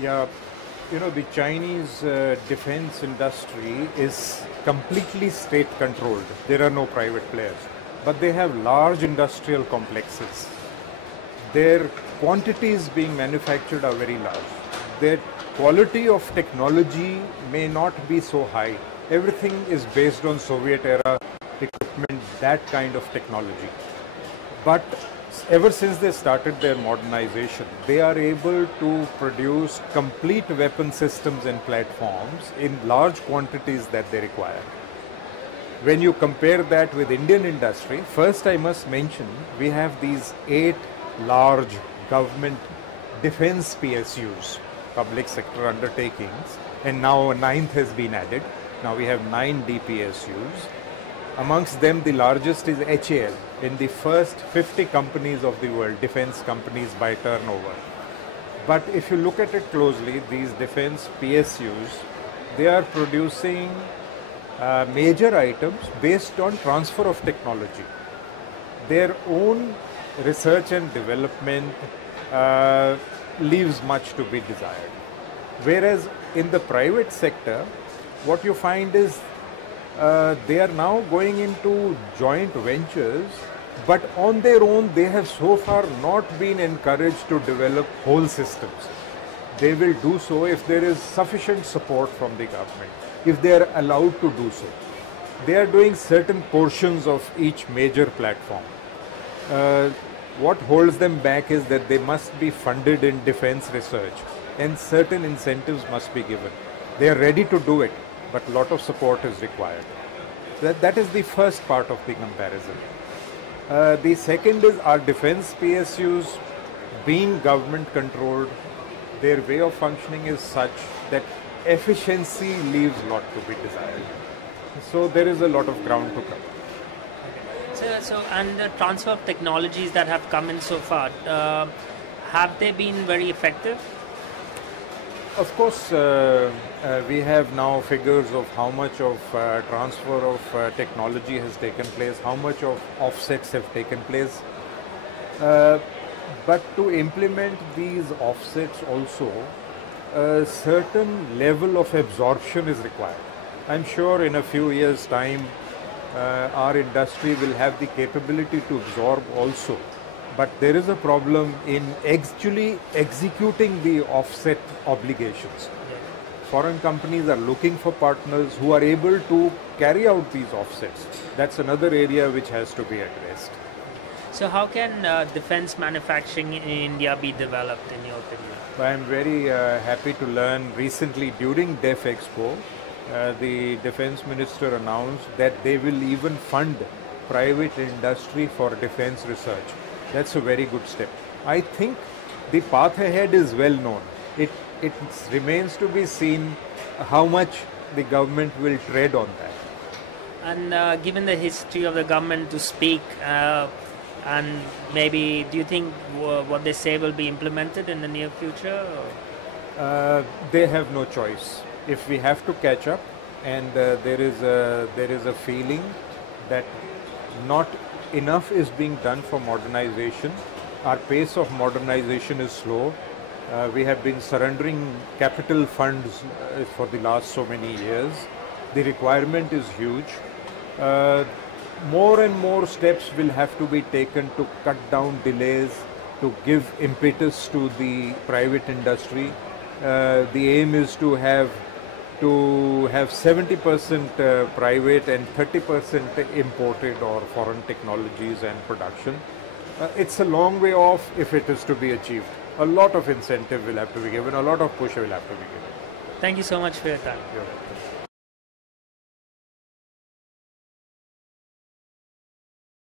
Yeah, the Chinese defense industry is completely state controlled. There are no private players, but they have large industrial complexes. Their quantities being manufactured are very large. Their quality of technology may not be so high. Everything is based on Soviet era equipment, that kind of technology. But ever since they started their modernization, they are able to produce complete weapon systems and platforms in large quantities that they require. When you compare that with Indian industry, first I must mention we have these 8 large government defense PSUs, public sector undertakings, and now a 9th has been added. Now we have 9 DPSUs. Amongst them, the largest is HAL, in the first 50 companies of the world, defense companies by turnover. But if you look at it closely, these defense PSUs, they are producing major items based on transfer of technology. Their own research and development leaves much to be desired. Whereas in the private sector, what you find is they are now going into joint ventures, but on their own they have so far not been encouraged to develop whole systems. They will do so if there is sufficient support from the government, if they are allowed to do so. They are doing certain portions of each major platform. What holds them back is that they must be funded in defense research and certain incentives must be given. They are ready to do it, but a lot of support is required. That is the first part of the comparison. The second is our defense PSUs being government controlled, their way of functioning is such that efficiency leaves a lot to be desired. So there is a lot of ground to cover. And the transfer of technologies that have come in so far, have they been very effective? Of course, we have now figures of how much of transfer of technology has taken place, how much of offsets have taken place. But to implement these offsets also, a certain level of absorption is required. I'm sure in a few years' time, our industry will have the capability to absorb also. But there is a problem in actually executing the offset obligations. Foreign companies are looking for partners who are able to carry out these offsets. That's another area which has to be addressed. So how can defense manufacturing in India be developed in your opinion? I am very happy to learn recently during DEF Expo, the defense minister announced that they will even fund private industry for defense research. That's a very good step. I think the path ahead is well known. It remains to be seen how much the government will tread on that. And given the history of the government to speak, and maybe do you think what they say will be implemented in the near future? They have no choice. If we have to catch up, and there is a feeling that not enough is being done for modernization. Our pace of modernization is slow. We have been surrendering capital funds for the last so many years. The requirement is huge. More and more steps will have to be taken to cut down delays, to give impetus to the private industry. The aim is to have 70% private and 30% imported or foreign technologies and production. It's a long way off if it is to be achieved. A lot of incentive will have to be given, a lot of push will have to be given. Thank you so much for your time. You're welcome.